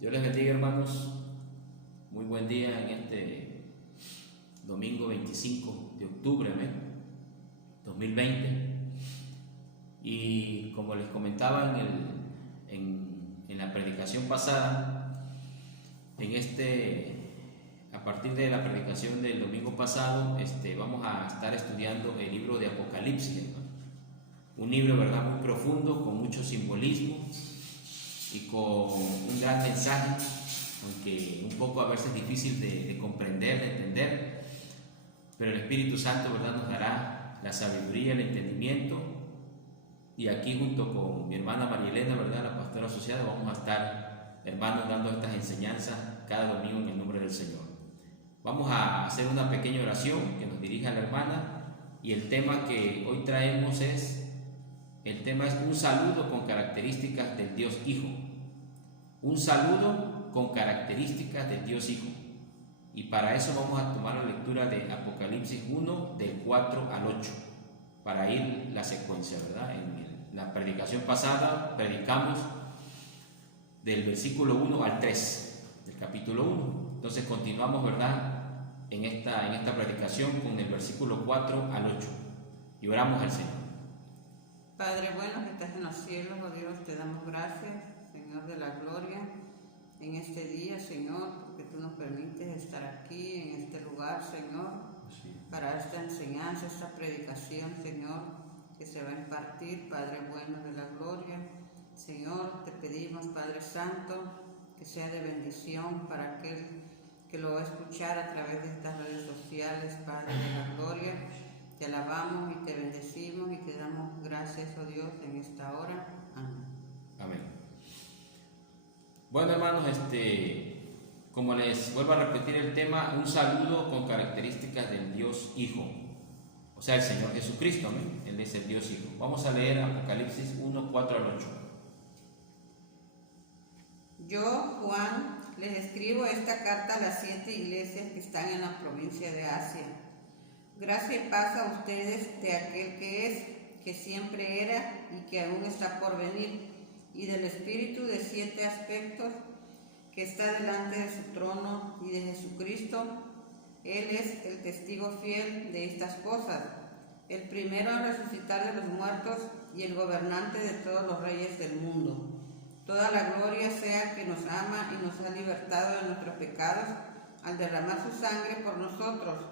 Dios les bendiga, hermanos. Muy buen día en este domingo 25 de octubre, 2020. Y como les comentaba en la predicación pasada, a partir de la predicación del domingo pasado, vamos a estar estudiando el libro de Apocalipsis, hermano. Un libro, ¿verdad?, muy profundo, con mucho simbolismo y con un gran mensaje, aunque un poco a veces difícil de comprender, de entender, pero el Espíritu Santo, ¿verdad?, nos dará la sabiduría, el entendimiento. Y aquí junto con mi hermana María Elena, ¿verdad?, la pastora asociada, vamos a estar, hermanos, dando estas enseñanzas cada domingo en el nombre del Señor. Vamos a hacer una pequeña oración que nos dirija la hermana, y el tema que hoy traemos es un saludo con características del Dios Hijo. Un saludo con características del Dios Hijo. Y para eso vamos a tomar la lectura de Apocalipsis 1, del 4 al 8, para ir la secuencia, ¿verdad? En la predicación pasada predicamos del versículo 1 al 3, del capítulo 1. Entonces continuamos, ¿verdad?, en esta predicación con el versículo 4 al 8. Y oramos al Señor. Padre bueno que estás en los cielos, oh Dios, te damos gracias, Señor de la gloria, en este día, Señor, porque tú nos permites estar aquí, en este lugar, Señor, para esta enseñanza, esta predicación, Señor, que se va a impartir, Padre bueno de la gloria. Señor, te pedimos, Padre Santo, que sea de bendición para aquel que lo va a escuchar a través de estas redes sociales, Padre de la gloria. Te alabamos y te bendecimos y te damos gracias, oh Dios, en esta hora. Amén. Amén. Bueno, hermanos, como les vuelvo a repetir el tema, un saludo con características del Dios Hijo, o sea, el Señor Jesucristo, amén. Él es el Dios Hijo. Vamos a leer Apocalipsis 1, 4 al 8. Yo, Juan, les escribo esta carta a las 7 iglesias que están en la provincia de Asia. Gracia y paz a ustedes de aquel que es, que siempre era y que aún está por venir, y del Espíritu de 7 aspectos que está delante de su trono, y de Jesucristo. Él es el testigo fiel de estas cosas, el primero en resucitar de los muertos y el gobernante de todos los reyes del mundo. Toda la gloria sea que nos ama y nos ha libertado de nuestros pecados al derramar su sangre por nosotros.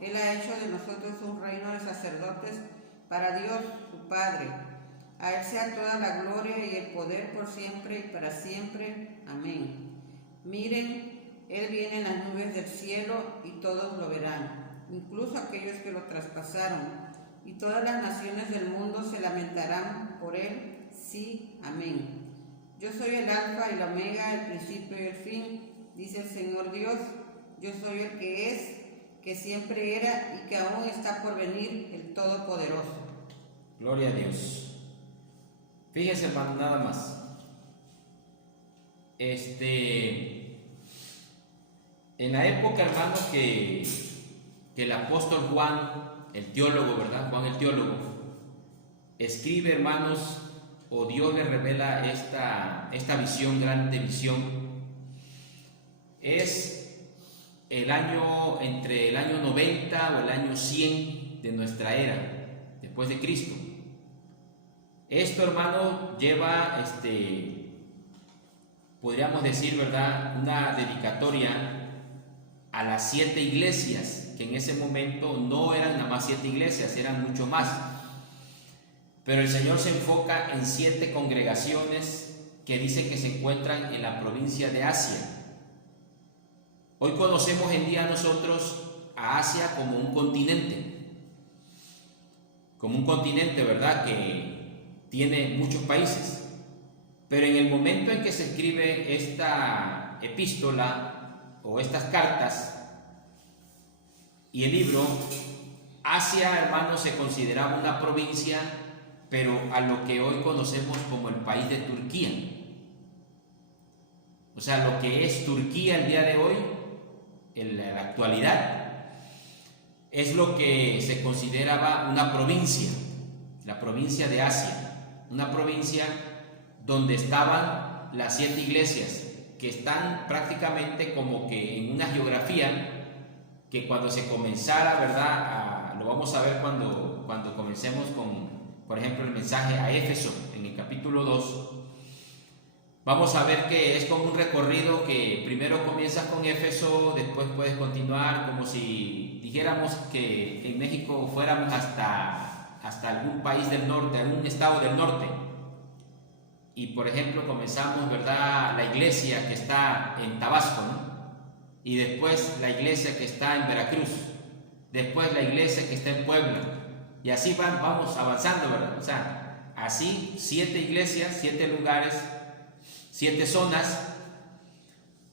Él ha hecho de nosotros un reino de sacerdotes para Dios, su Padre. A Él sea toda la gloria y el poder por siempre y para siempre. Amén. Miren, Él viene en las nubes del cielo y todos lo verán, incluso aquellos que lo traspasaron. Y todas las naciones del mundo se lamentarán por Él. Sí, amén. Yo soy el Alfa y el Omega, el principio y el fin, dice el Señor Dios. Yo soy el que es, que siempre era y que aún está por venir, el Todopoderoso. Gloria a Dios. Fíjense, hermano, nada más. En la época, hermano, que el apóstol Juan, el teólogo, ¿verdad? Juan el teólogo, escribe, hermanos, o Dios le revela esta visión, grande visión, es entre el año 90 o el año 100 de nuestra era, después de Cristo. Esto, hermano, lleva, podríamos decir, ¿verdad?, una dedicatoria a las 7 iglesias, que en ese momento no eran nada más 7 iglesias, eran mucho más. Pero el Señor se enfoca en 7 congregaciones que dice que se encuentran en la provincia de Asia. Hoy conocemos en día nosotros a Asia como un continente, ¿verdad?, que tiene muchos países. Pero en el momento en que se escribe esta epístola o estas cartas y el libro, Asia, hermanos, se consideraba una provincia, pero a lo que hoy conocemos como el país de Turquía. O sea, lo que es Turquía el día de hoy, en la actualidad, es lo que se consideraba una provincia, la provincia de Asia, una provincia donde estaban las 7 iglesias que están prácticamente como que en una geografía que cuando se comenzara, ¿verdad? Lo vamos a ver cuando comencemos con, por ejemplo, el mensaje a Éfeso en el capítulo 2. Vamos a ver que es como un recorrido que primero comienzas con Éfeso, después puedes continuar, como si dijéramos que en México fuéramos hasta algún país del norte, algún estado del norte. Y por ejemplo comenzamos, ¿verdad?, la iglesia que está en Tabasco, ¿no? Y después la iglesia que está en Veracruz, después la iglesia que está en Puebla, y así vamos avanzando, ¿verdad? O sea, así 7 iglesias, 7 lugares, 7 zonas,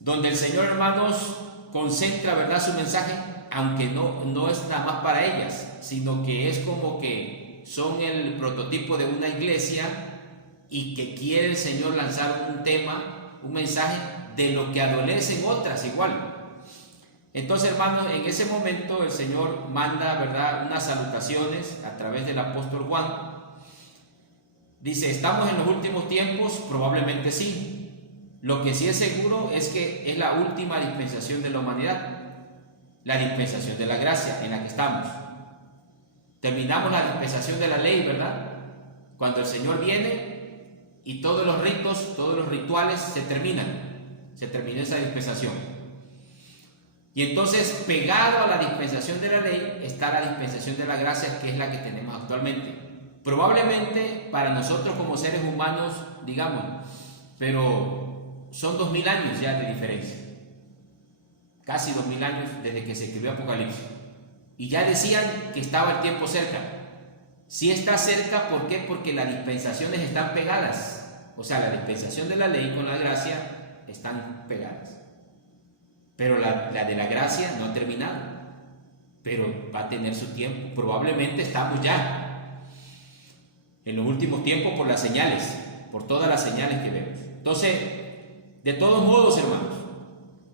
donde el Señor, hermanos, concentra, ¿verdad?, su mensaje, aunque no es nada más para ellas, sino que es como que son el prototipo de una iglesia y que quiere el Señor lanzar un tema, un mensaje de lo que adolecen otras igual. Entonces, hermanos, en ese momento el Señor manda, ¿verdad?, unas salutaciones a través del apóstol Juan. Dice, ¿estamos en los últimos tiempos? Probablemente sí. Lo que sí es seguro es que es la última dispensación de la humanidad, la dispensación de la gracia en la que estamos. Terminamos la dispensación de la ley, ¿verdad? Cuando el Señor viene y todos los ritos, todos los rituales se terminan. Se terminó esa dispensación. Y entonces, pegado a la dispensación de la ley, está la dispensación de la gracia, que es la que tenemos actualmente. Probablemente para nosotros como seres humanos, digamos, pero son 2000 años ya de diferencia. Casi 2000 años desde que se escribió Apocalipsis. Y ya decían que estaba el tiempo cerca. Sí está cerca, ¿por qué? Porque las dispensaciones están pegadas. O sea, la dispensación de la ley con la gracia están pegadas. Pero la de la gracia no ha terminado, pero va a tener su tiempo. Probablemente estamos ya en los últimos tiempos por las señales, por todas las señales que vemos. Entonces, de todos modos, hermanos,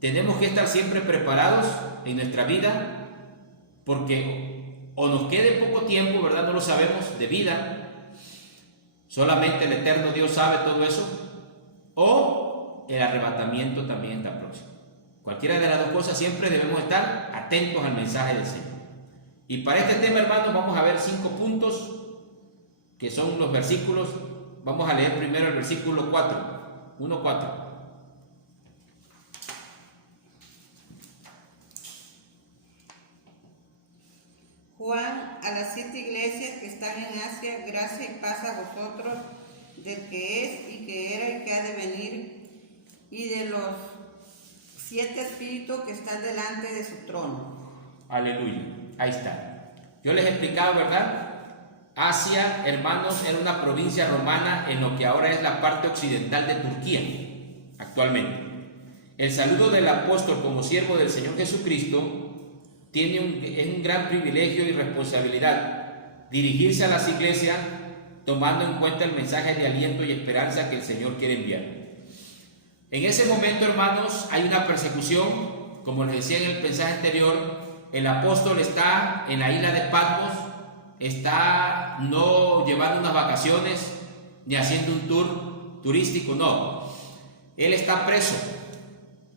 tenemos que estar siempre preparados en nuestra vida, porque o nos quede poco tiempo, ¿verdad?, no lo sabemos, de vida, solamente el eterno Dios sabe todo eso, o el arrebatamiento también está próximo. Cualquiera de las dos cosas, siempre debemos estar atentos al mensaje del Señor. Y para este tema, hermanos, vamos a ver 5 puntos, que son los versículos. Vamos a leer primero el versículo 4, 1:4. Juan, a las 7 iglesias que están en Asia, gracia y paz a vosotros, del que es y que era y que ha de venir, y de los 7 espíritus que están delante de su trono. Aleluya, ahí está. Yo les he explicado, ¿verdad? Asia, hermanos, era una provincia romana en lo que ahora es la parte occidental de Turquía, actualmente. El saludo del apóstol como siervo del Señor Jesucristo es un gran privilegio y responsabilidad dirigirse a las iglesias tomando en cuenta el mensaje de aliento y esperanza que el Señor quiere enviar. En ese momento, hermanos, hay una persecución, como les decía en el mensaje anterior. El apóstol está en la isla de Patmos, está no llevando unas vacaciones ni haciendo un tour turístico, no. Él está preso.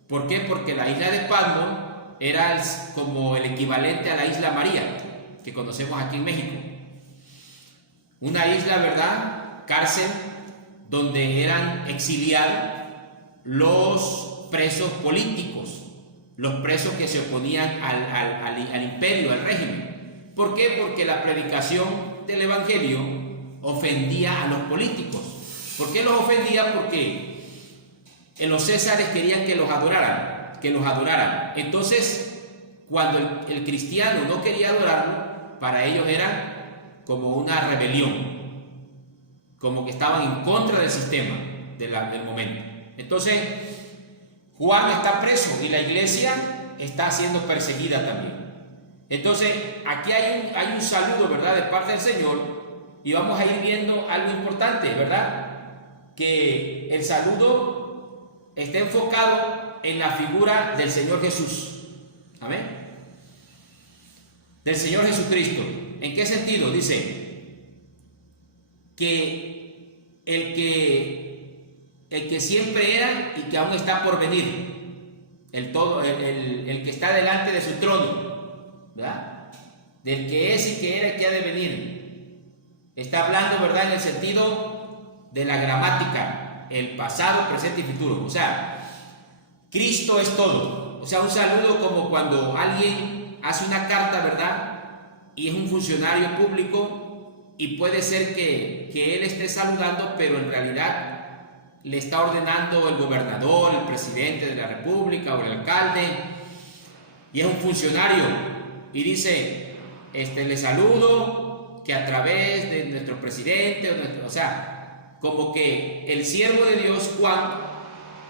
¿Por qué? Porque la isla de Patmos era como el equivalente a la isla María, que conocemos aquí en México. Una isla, ¿verdad?, cárcel, donde eran exiliados los presos políticos, los presos que se oponían al imperio, al régimen. ¿Por qué? Porque la predicación del evangelio ofendía a los políticos. ¿Por qué los ofendía? Porque los césares querían que los adoraran. Entonces, cuando el cristiano no quería adorarlo, para ellos era como una rebelión, como que estaban en contra del sistema del momento. Entonces, Juan está preso y la iglesia está siendo perseguida también. Entonces, aquí hay un saludo, ¿verdad?, de parte del Señor, y vamos a ir viendo algo importante, ¿verdad?, que el saludo está enfocado en la figura del Señor Jesús. Amén. Del Señor Jesucristo. ¿En qué sentido? Dice que el que el que siempre era y que aún está por venir, el que está delante de su trono, ¿verdad? Del que es y que era y que ha de venir. Está hablando, ¿verdad?, en el sentido de la gramática, el pasado, presente y futuro. O sea, Cristo es todo. O sea, un saludo como cuando alguien hace una carta, ¿verdad?, y es un funcionario público y puede ser que él esté saludando, pero en realidad le está ordenando el gobernador, el presidente de la república o el alcalde, y es un funcionario y dice, le saludo que a través de nuestro presidente, o sea, como que el siervo de Dios, Juan,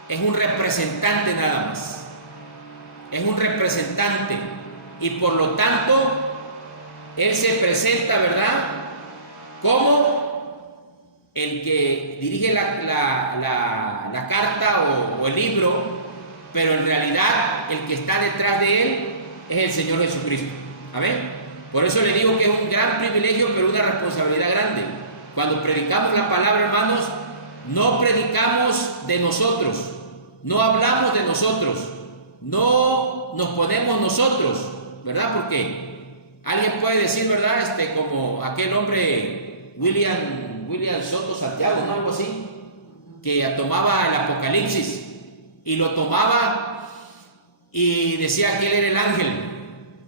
es un representante nada más, es un representante, y por lo tanto él se presenta, ¿verdad?, como el que dirige la carta o el libro, pero en realidad el que está detrás de él es el Señor Jesucristo. Amén. Por eso le digo que es un gran privilegio, pero una responsabilidad grande. Cuando predicamos la palabra, hermanos, no predicamos de nosotros, no hablamos de nosotros, no nos ponemos nosotros, ¿verdad? Porque alguien puede decir, ¿verdad?, como aquel hombre William Soto Santiago, ¿no?, algo así, que tomaba el Apocalipsis y lo tomaba y decía que él era el ángel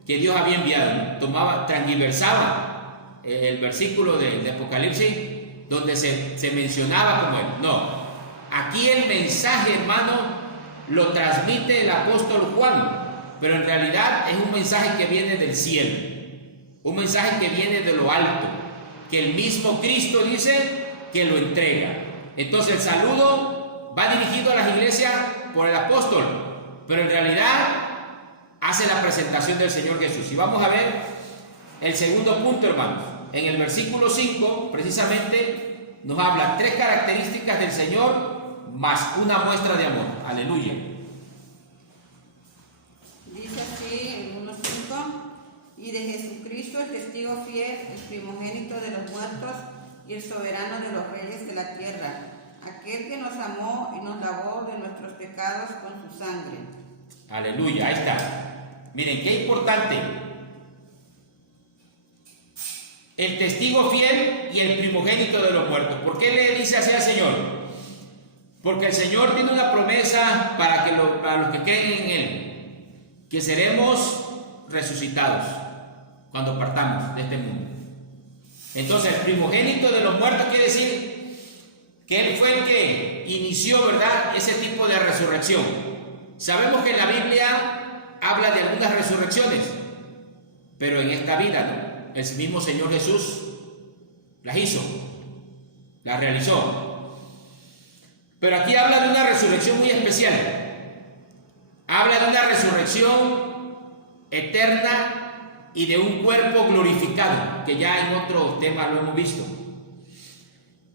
que Dios había enviado, transversaba el versículo de Apocalipsis donde se mencionaba como él. No, aquí el mensaje, hermano, lo transmite el apóstol Juan, pero en realidad es un mensaje que viene del cielo, un mensaje que viene de lo alto, que el mismo Cristo dice que lo entrega. Entonces el saludo va dirigido a las iglesias por el apóstol, pero en realidad hace la presentación del Señor Jesús. Y vamos a ver el segundo punto, hermanos. En el versículo 5, precisamente, nos habla 3 características del Señor más una muestra de amor. Aleluya. Dice así en 1:5: y de Jesucristo, el testigo fiel, el primogénito de los muertos y el soberano de los reyes de la tierra, aquel que nos amó y nos lavó de nuestros pecados con su sangre. Aleluya, ahí está. Miren, qué importante. El testigo fiel y el primogénito de los muertos. ¿Por qué le dice así al Señor? Porque el Señor tiene una promesa para los que creen en Él, que seremos resucitados cuando partamos de este mundo. Entonces, el primogénito de los muertos quiere decir que Él fue el que inició, ¿verdad?, ese tipo de resurrección. Sabemos que en la Biblia habla de algunas resurrecciones, pero en esta vida no. El mismo Señor Jesús las hizo, las realizó. Pero aquí habla de una resurrección muy especial. Habla de una resurrección eterna y de un cuerpo glorificado, que ya en otros temas lo hemos visto.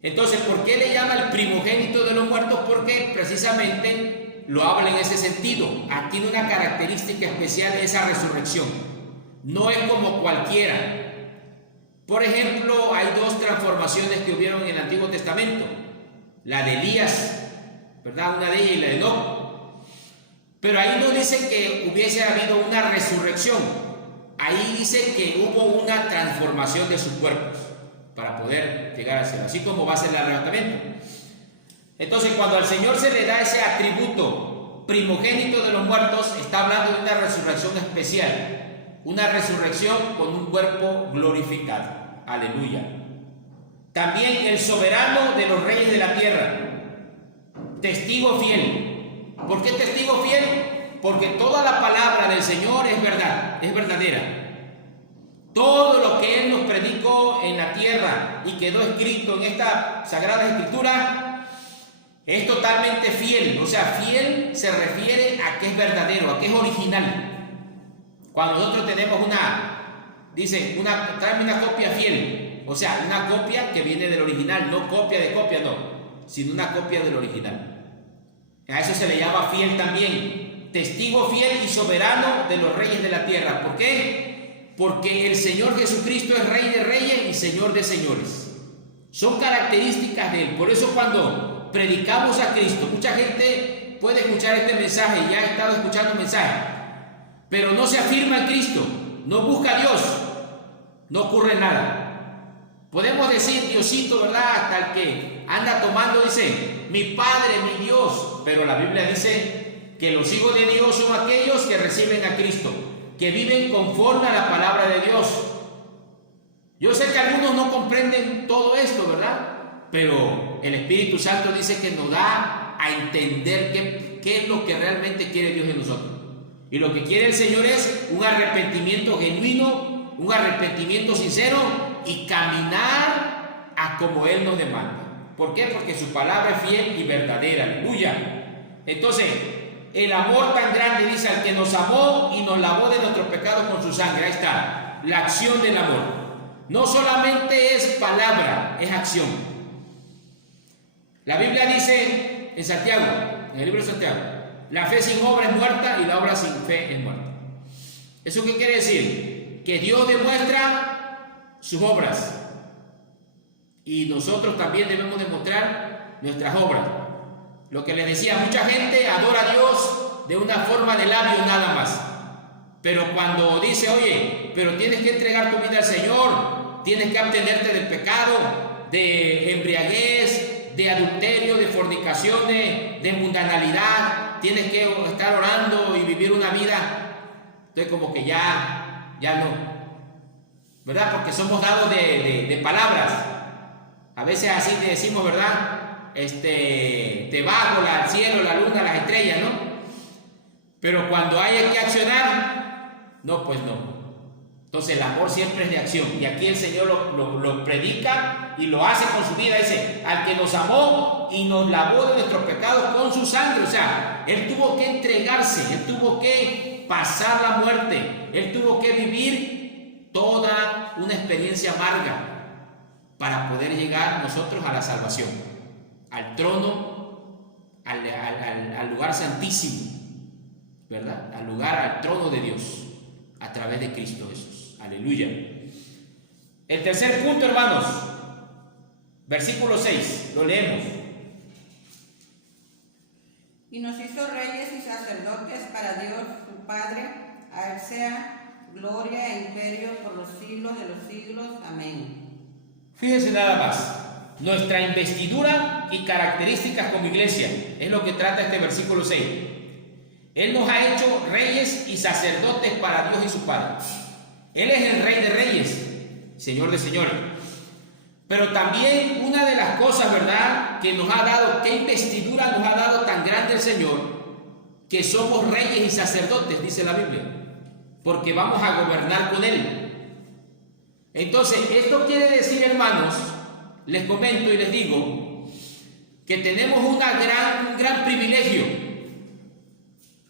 Entonces, ¿por qué le llama el primogénito de los muertos? Porque precisamente lo habla en ese sentido. Aquí tiene una característica especial de esa resurrección. No es como cualquiera. Por ejemplo, hay 2 transformaciones que hubieron en el Antiguo Testamento. La de Elías, ¿verdad?, una de ellas, y la de Enoc. Pero ahí no dice que hubiese habido una resurrección. Ahí dice que hubo una transformación de sus cuerpos para poder llegar al cielo, así como va a ser el arrebatamiento. Entonces, cuando al Señor se le da ese atributo primogénito de los muertos, está hablando de una resurrección especial. Una resurrección con un cuerpo glorificado. Aleluya. También el soberano de los reyes de la tierra. Testigo fiel. ¿Por qué testigo fiel? Porque toda la palabra del Señor es verdad, es verdadera. Todo lo que Él nos predicó en la tierra y quedó escrito en esta Sagrada Escritura es totalmente fiel. O sea, fiel se refiere a que es verdadero, a que es original. Cuando nosotros tenemos tráeme una copia fiel, o sea, una copia que viene del original, no copia de copia, no, sino una copia del original. A eso se le llama fiel también, testigo fiel y soberano de los reyes de la tierra. ¿Por qué? Porque el Señor Jesucristo es Rey de reyes y Señor de señores. Son características de Él. Por eso cuando predicamos a Cristo, mucha gente puede escuchar este mensaje, ya ha estado escuchando un mensaje, pero no se afirma en Cristo, no busca a Dios, no ocurre nada. Podemos decir Diosito, ¿verdad? Hasta el que anda tomando dice, mi Padre, mi Dios, pero la Biblia dice que los hijos de Dios son aquellos que reciben a Cristo, que viven conforme a la palabra de Dios. Yo sé que algunos no comprenden todo esto, ¿verdad? Pero el Espíritu Santo dice que nos da a entender qué es lo que realmente quiere Dios de nosotros. Y lo que quiere el Señor es un arrepentimiento genuino, un arrepentimiento sincero y caminar a como Él nos demanda. ¿Por qué? Porque su palabra es fiel y verdadera. Aleluya. Entonces, el amor tan grande, dice, al que nos amó y nos lavó de nuestros pecados con su sangre. Ahí está, la acción del amor. No solamente es palabra, es acción. La Biblia dice en Santiago, en el libro de Santiago, la fe sin obra es muerta y la obra sin fe es muerta. ¿Eso qué quiere decir? Que Dios demuestra sus obras y nosotros también debemos demostrar nuestras obras. Lo que les decía, mucha gente adora a Dios de una forma de labios nada más, pero cuando dice, oye, pero tienes que entregar tu vida al Señor, tienes que abstenerte del pecado, de embriaguez, de adulterio, de fornicaciones, de mundanalidad, tienes que estar orando y vivir una vida, entonces como que ya no, ¿verdad? Porque somos dados de palabras. A veces así te decimos, ¿verdad? Te bajo el cielo, la luna, las estrellas, ¿no? Pero cuando hay que accionar, no, pues no. Entonces el amor siempre es de acción. Y aquí el Señor lo predica y lo hace con su vida. Dice, al que nos amó y nos lavó de nuestros pecados con su sangre. O sea, Él tuvo que entregarse, Él tuvo que pasar la muerte, Él tuvo que vivir toda una experiencia amarga para poder llegar nosotros a la salvación, al trono, al lugar santísimo, ¿verdad? Al trono de Dios, a través de Cristo Jesús. Aleluya. El tercer punto, hermanos, versículo 6, lo leemos. Y nos hizo reyes y sacerdotes para Dios su Padre, a Él sea gloria e imperio por los siglos de los siglos. Amén. Fíjense nada más, nuestra investidura y características como iglesia, es lo que trata este versículo 6. Él nos ha hecho reyes y sacerdotes para Dios y su Padre. Él es el Rey de Reyes, Señor de Señores. Pero también una de las cosas, ¿verdad?, que nos ha dado, qué investidura nos ha dado tan grande el Señor, que somos reyes y sacerdotes, dice la Biblia, porque vamos a gobernar con Él. Entonces, esto quiere decir, hermanos, les comento y les digo, que tenemos un gran privilegio.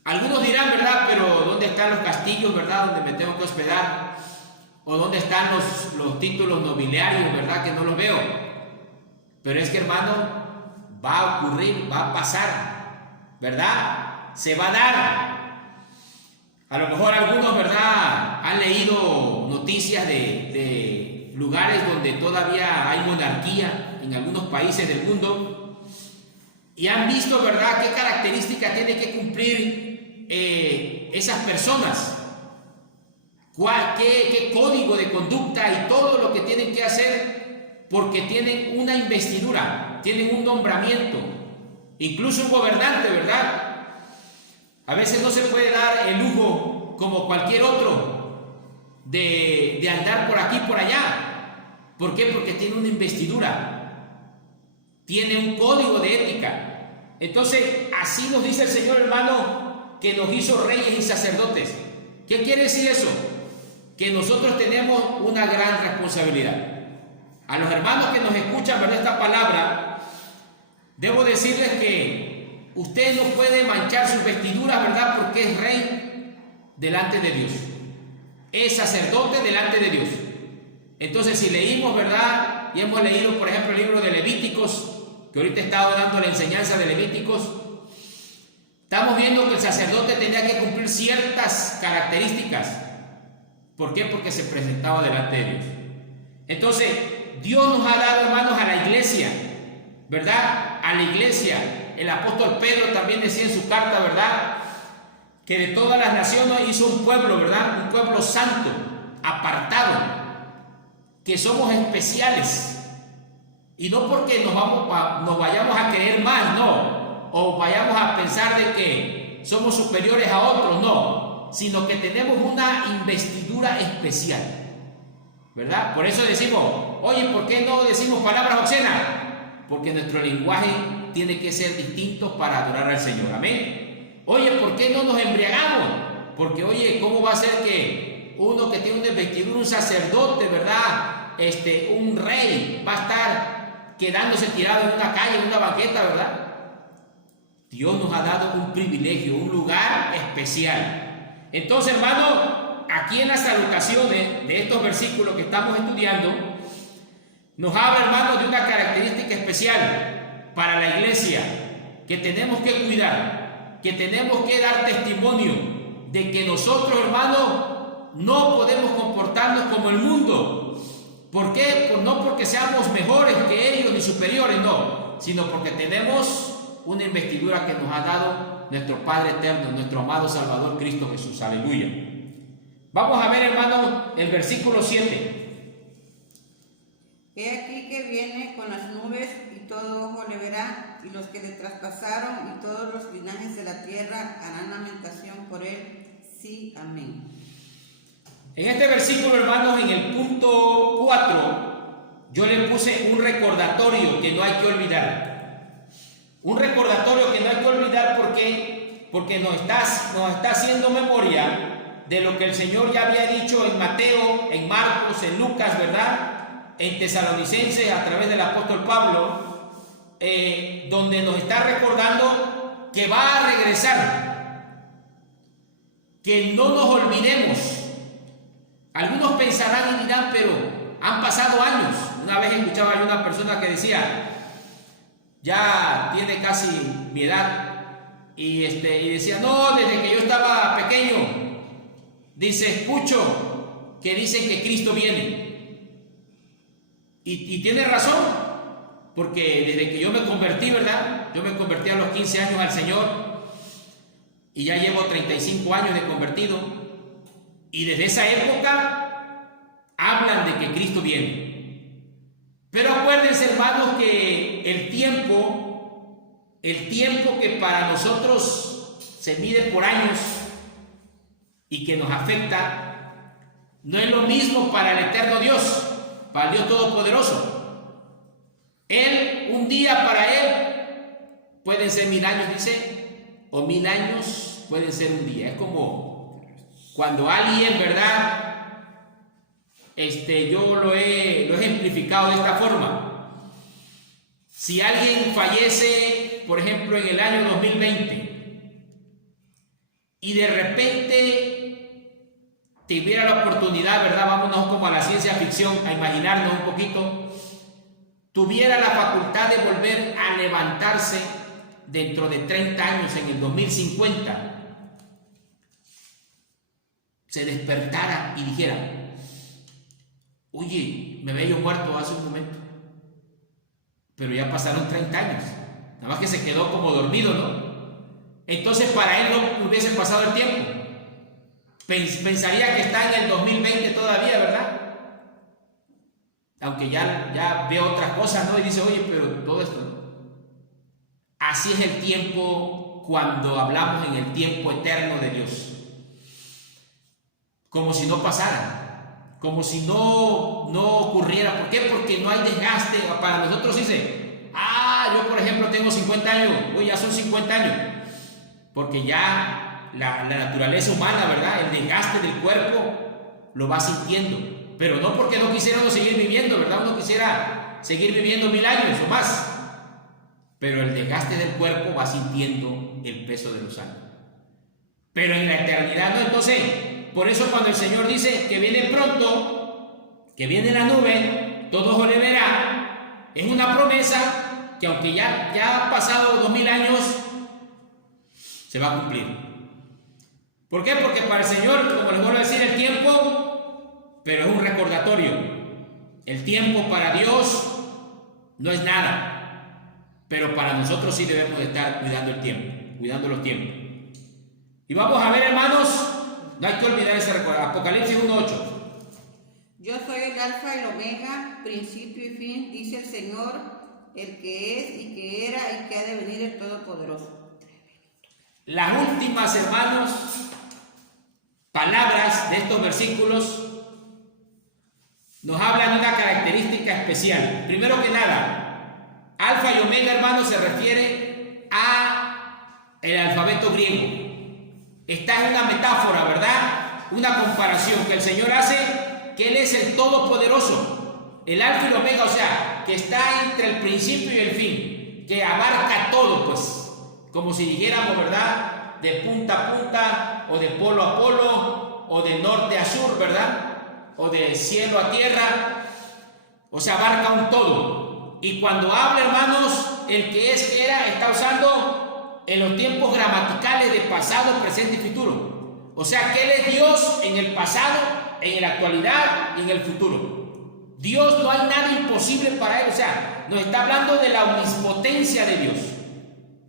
Algunos dirán, ¿verdad?, pero ¿dónde están los castillos, verdad?, donde me tengo que hospedar, o dónde están los títulos nobiliarios, ¿verdad?, que no los veo. Pero es que, hermano, va a ocurrir, va a pasar, ¿verdad?, se va a dar. A lo mejor algunos, ¿verdad?, han leído noticias de lugares donde todavía hay monarquía en algunos países del mundo y han visto, ¿verdad?, qué características tienen que cumplir esas personas, qué código de conducta y todo lo que tienen que hacer, porque tienen una investidura, tienen un nombramiento, incluso un gobernante, ¿verdad? A veces no se puede dar el lujo, como cualquier otro, de andar por aquí y por allá. ¿Por qué? Porque tiene una investidura, tiene un código de ética. Entonces, así nos dice el Señor, hermano, que nos hizo reyes y sacerdotes. ¿Qué quiere decir eso? Que nosotros tenemos una gran responsabilidad. A los hermanos que nos escuchan, ¿verdad?, esta palabra, debo decirles que usted no puede manchar sus vestiduras, ¿verdad?, porque es rey delante de Dios, es sacerdote delante de Dios. Entonces, si leímos, ¿verdad?, y hemos leído, por ejemplo, el libro de Levíticos, que ahorita he estado dando la enseñanza de Levíticos, estamos viendo que el sacerdote tenía que cumplir ciertas características. ¿Por qué? Porque se presentaba delante de Dios. Entonces, Dios nos ha dado, hermanos, a la iglesia, ¿verdad?, a la iglesia. El apóstol Pedro también decía en su carta, ¿verdad?, que de todas las naciones hizo un pueblo, ¿verdad?, un pueblo santo, apartado, que somos especiales. Y no porque nos vayamos a creer más, no, o vayamos a pensar de que somos superiores a otros, no, sino que tenemos una investidura especial, ¿verdad? Por eso decimos, oye, ¿por qué no decimos palabras obscenas? Porque nuestro lenguaje tiene que ser distinto para adorar al Señor, amén. Oye, ¿por qué no nos embriagamos? Porque, oye, ¿cómo va a ser que uno que tiene una investidura, un sacerdote, ¿verdad?, un rey, va a estar quedándose tirado en una calle, en una banqueta, ¿verdad? Dios nos ha dado un privilegio, un lugar especial. Entonces, hermano, aquí en las salutaciones de estos versículos que estamos estudiando, nos habla, hermano, de una característica especial para la iglesia que tenemos que cuidar, que tenemos que dar testimonio de que nosotros, hermano, no podemos comportarnos como el mundo. ¿Por qué? Pues no porque seamos mejores que ellos ni superiores, no, sino porque tenemos una investidura que nos ha dado nuestro Padre eterno, nuestro amado Salvador Cristo Jesús. Aleluya. Vamos a ver, hermano, el versículo 7. He aquí que viene con las nubes y todo ojo le verá, y los que le traspasaron y todos los linajes de la tierra harán lamentación por él. Sí, amén. En este versículo, hermanos, en el punto 4, yo le puse un recordatorio que no hay que olvidar. Un recordatorio que no hay que olvidar porque nos está haciendo memoria de lo que el Señor ya había dicho en Mateo, en Marcos, en Lucas, ¿verdad?, en Tesalonicenses a través del apóstol Pablo, donde nos está recordando que va a regresar, que no nos olvidemos. Algunos pensarán y dirán, pero han pasado años. Una vez escuchaba a una persona que decía, ya tiene casi mi edad, y decía, no, desde que yo estaba pequeño, dice, escucho que dicen que Cristo viene. Y tiene razón, porque desde que yo me convertí, ¿verdad? Yo me convertí a los 15 años al Señor, y ya llevo 35 años de convertido. Y desde esa época hablan de que Cristo viene. Pero acuérdense, hermanos, que el tiempo que para nosotros se mide por años y que nos afecta, no es lo mismo para el eterno Dios, para el Dios Todopoderoso. Un día para Él pueden ser 1000 años, dice, o 1000 años pueden ser un día. Es como cuando alguien, ¿verdad? Yo lo he ejemplificado de esta forma. Si alguien fallece, por ejemplo, en el año 2020 y de repente tuviera la oportunidad, ¿verdad? Vámonos como a la ciencia ficción, a imaginarnos un poquito, tuviera la facultad de volver a levantarse dentro de 30 años, en el 2050, se despertara y dijera, oye, me había yo muerto hace un momento, pero ya pasaron 30 años, nada más que se quedó como dormido, ¿no? Entonces para él no hubiese pasado el tiempo, pensaría que está en el 2020 todavía, ¿verdad? Aunque ya ve otras cosas, ¿no? Y dice, oye, pero todo esto, ¿no? Así es el tiempo cuando hablamos en el tiempo eterno de Dios. Como si no pasara, como si no ocurriera. ¿Por qué? Porque no hay desgaste. Para nosotros dice, yo por ejemplo tengo 50 años, ya son 50 años, porque ya la naturaleza humana, ¿verdad?, el desgaste del cuerpo lo va sintiendo, pero no porque no quisiéramos seguir viviendo, ¿verdad? Uno quisiera seguir viviendo 1000 años o más, pero el desgaste del cuerpo va sintiendo el peso de los años. Pero en la eternidad no. Entonces, por eso cuando el Señor dice que viene pronto, que viene la nube, todo ojo le verá, es una promesa que aunque ya ha pasado 2000 años, se va a cumplir. ¿Por qué? Porque para el Señor, como les vuelvo a decir, el tiempo, pero es un recordatorio. El tiempo para Dios no es nada, pero para nosotros sí debemos de estar cuidando el tiempo, cuidando los tiempos. Y vamos a ver, hermanos, no hay que olvidar ese recuerdo, Apocalipsis 1:8. Yo soy el alfa y el omega, principio y fin, dice el Señor, el que es y que era y que ha de venir el Todopoderoso. Las últimas, hermanos, palabras de estos versículos nos hablan de una característica especial. Primero que nada, alfa y omega, hermanos, se refiere a el alfabeto griego. Esta es una metáfora, ¿verdad? Una comparación que el Señor hace, que Él es el Todopoderoso, el alfa y el omega, o sea, que está entre el principio y el fin, que abarca todo, pues, como si dijéramos, ¿verdad? De punta a punta, o de polo a polo, o de norte a sur, ¿verdad? O de cielo a tierra, o sea, abarca un todo. Y cuando habla, hermanos, el que es, que era, está usando en los tiempos gramaticales de pasado, presente y futuro. O sea, que Él es Dios en el pasado, en la actualidad y en el futuro. Dios, no hay nada imposible para Él. O sea, nos está hablando de la omnipotencia de Dios,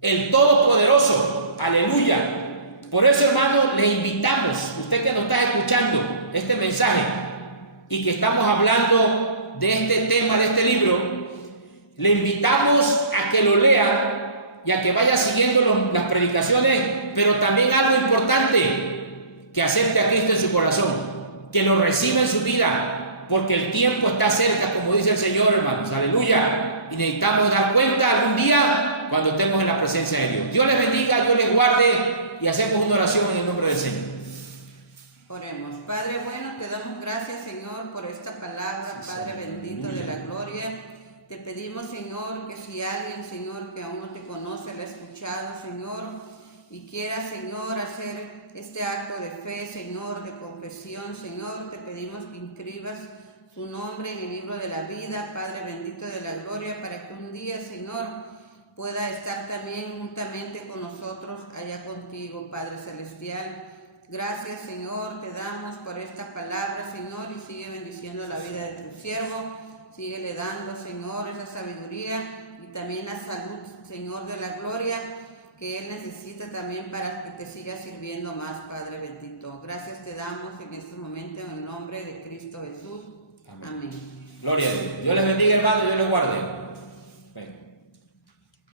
el Todopoderoso. Aleluya. Por eso, hermano, le invitamos, usted que nos está escuchando este mensaje y que estamos hablando de este tema, de este libro, le invitamos a que lo lea y a que vaya siguiendo las predicaciones, pero también algo importante, que acepte a Cristo en su corazón, que lo reciba en su vida, porque el tiempo está cerca, como dice el Señor, hermanos. Aleluya. Y necesitamos dar cuenta algún día cuando estemos en la presencia de Dios. Dios les bendiga, Dios les guarde, y hacemos una oración en el nombre del Señor. Oremos. Padre bueno, te damos gracias, Señor, por esta palabra, Padre bendito de la gloria. Te pedimos, Señor, que si alguien, Señor, que aún no te conoce, lo ha escuchado, Señor, y quiera, Señor, hacer este acto de fe, Señor, de confesión, Señor, te pedimos que inscribas su nombre en el libro de la vida, Padre bendito de la gloria, para que un día, Señor, pueda estar también juntamente con nosotros allá contigo, Padre celestial. Gracias, Señor, te damos por esta palabra, Señor, y sigue bendiciendo la vida de tu siervo. Síguele dando, Señor, esa sabiduría y también la salud, Señor, de la gloria que Él necesita también para que te siga sirviendo más, Padre bendito. Gracias te damos en este momento en el nombre de Cristo Jesús. Amén. Gloria a Dios. Dios les bendiga, hermano, y Dios les guarde.